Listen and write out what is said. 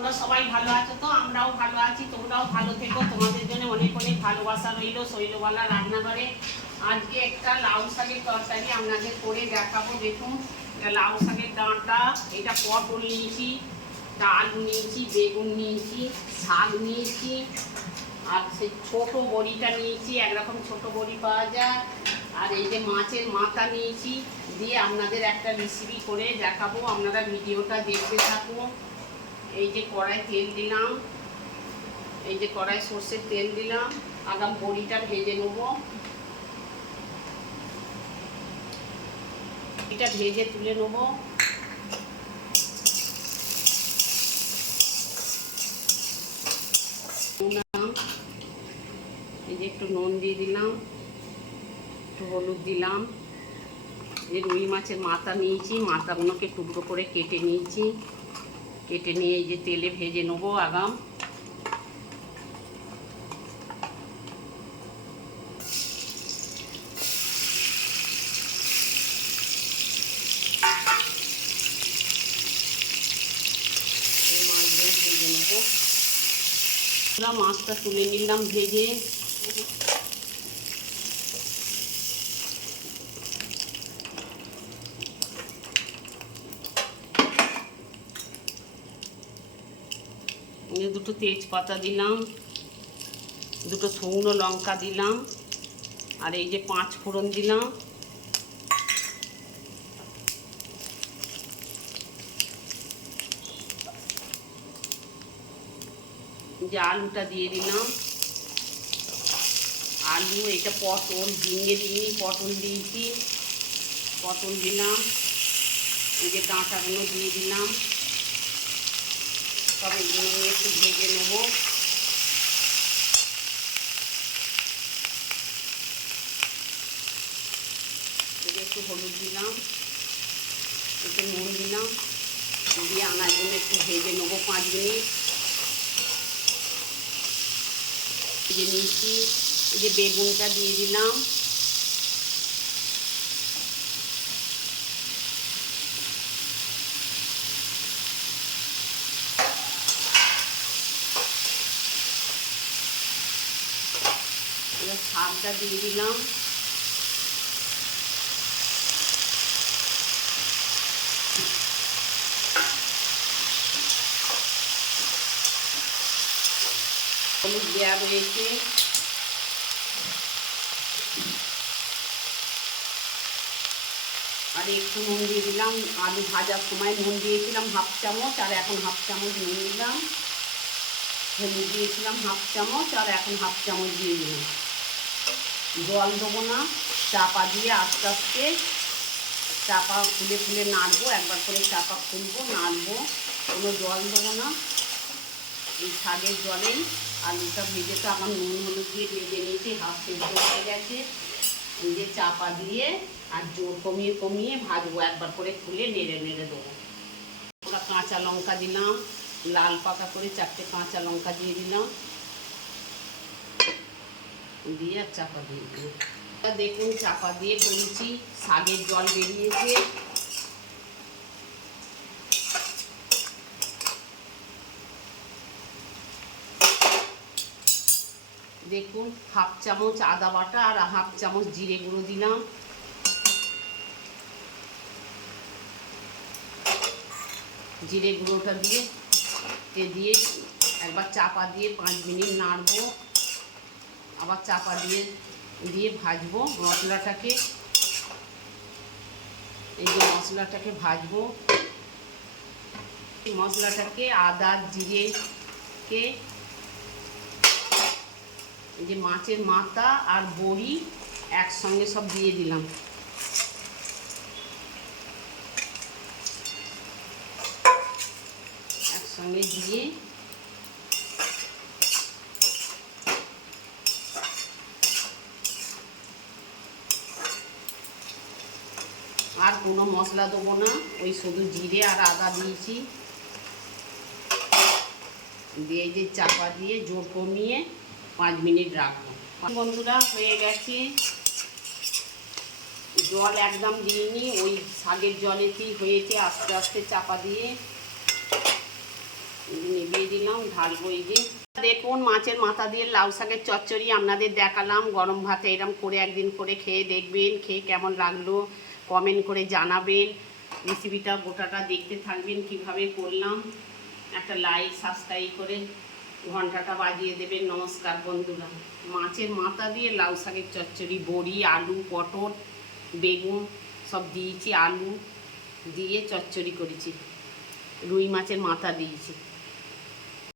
তোমরা সবাই ভালো আছো তো? আমরাও ভালো আছি, তোমরাও ভালো থেকো। তোমাদের জন্য অনেক অনেক ভালোবাসা রইল শৈলবালা রান্নাঘরে। আজকে একটা লাউ শাকের তরকারি আপনাদের করে দেখাবো। দেখুন, লাউ শাকের ডাঁটা, এটা পটল নিয়েছি, আলু নিয়েছি, বেগুন নিয়েছি, শাক নিয়েছি, আর সেই ছোটো বড়িটা নিয়েছি, একরকম ছোটো বড়ি পাওয়া যায়। আর এই যে মাছের মাথা নিয়েছি, দিয়ে আপনাদের একটা রেসিপি করে দেখাবো। আপনারা ভিডিওটা দেখতে থাকুন। এই যে কড়াই তেল দিলাম, এই যে কড়াই সর্ষের তেল দিলাম। আগাম বড়িটা ভেজে নেবো, এটা ভেজে তুলে নেবো। এই যে একটু নুন দিয়ে দিলাম, একটু হলুদ দিলাম। এই রুই মাছের মাথা নিয়েছি, মাথাগুলোকে টুকরো করে কেটে নিয়েছি। কেটে নিয়ে এই যে তেলে ভেজে নেবো আগাম। মাছটা তুলে নিলাম ভেজে। দুটো তেজপাতা দিলাম, দুটো শুকনো লঙ্কা দিলাম, আর এই যে 5 ফোড়ন দিলাম। যে আলুটা দিয়ে দিলাম, আলু, এটা পটল, ঝিঙে দিইনি, পটল দিয়েছি, পটল দিলাম। এই যে ডাঁটাগুলো দিয়ে দিলাম। সব এগুলো নিয়ে একটু ভেজে নেবো। একটু হলুদ দিলাম, একটু নুন দিলাম, দিয়ে আনাজগুলো একটু ভেজে নেবো 5 মিনিট। ভেজে নিয়েছি। এই যে বেগুনটা দিয়ে দিলাম, শাকটা দিয়ে দিলাম। হলুদ দেওয়া রয়েছে। আর একটু নুন দিয়ে দিলাম। আলু ভাজার সময় নুন দিয়েছিলাম 1/2 চামচ, আর এখন 1/2 চামচ নুন দিলাম। হলুদ দিয়েছিলাম 1/2 চামচ, আর এখন 1/2 চামচ দিয়ে দিলাম। জল দেবো না, চাপা দিয়ে আস্তে আস্তে চাপা খুলে খুলে নাড়বো। একবার করে চাপা খুলবো, নাড়বো, কোনো জল দেবো না। এই শাকের জলেই আলুটা ভেজে, তো আমার নুন হলুদ দিয়ে ভেজে নিয়েছি, হাফ সেদ্ধ হয়ে গেছে। এই যে চাপা দিয়ে আর জোর কমিয়ে কমিয়ে ভাজবো, একবার করে খুলে নেড়ে নেড়ে দেবো। ওরা কাঁচা লঙ্কা দিলাম, লাল পাকা করে 4টে কাঁচা লঙ্কা দিয়ে দিলাম, দিয়ে আর চাপা দিয়ে দিলাম। দেখুন, চাপা দিয়ে করেছি, শাকের জল বেরিয়েছে। দেখুন, 1/2 চামচ আদা বাটা আর 1/2 চামচ জিরে গুঁড়ো দিলাম। জিরে গুঁড়োটা দিয়ে একবার চাপা দিয়ে 5 মিনিট নাড়বো, আবার চাপা দিয়ে ভাজবো মশলাটাকে। এই যে মশলাটাকে ভাজবো, মশলাটাকে আদা জিরেকে, এই যে মাছের মাথা আর বড়ি একসঙ্গে সব দিয়ে দিলাম। একসঙ্গে দিয়ে আর কোনো মশলা দেবো না, ওই শুধু জিরে আর আদা দিয়েছি। দিয়ে যে চাপা দিয়ে জোর কমিয়ে 5 মিনিট রাখবো। বন্ধুরা, হয়ে গেছে। জল একদম দিইনি, ওই শাকের জলেতেই হয়েছে। আস্তে আস্তে চাপা দিয়ে নিভিয়ে দিলাম, ঢালবো। এই যে দেখুন মাছের মাথা দিয়ে লাউ শাকের চচ্চড়ি আপনাদের দেখালাম। গরম ভাতে এরম করে একদিন করে খেয়ে দেখবেন, খেয়ে কেমন লাগলো কমেন্ট করে জানাবেন। রেসিপিটা গোটাটা দেখতে থাকবেন কিভাবে করলাম। একটা লাইক সাবস্ক্রাইব করে ঘন্টাটা বাজিয়ে দেবেন। নমস্কার বন্ধুরা। মাছের মাথা দিয়ে লাউ শাকের চচ্চড়ি, বড়ি, আলু, পটল, বেগুন সব দিয়েছি, আলু দিয়ে চচ্চড়ি করেছি, রুই মাছের মাথা দিয়েছি।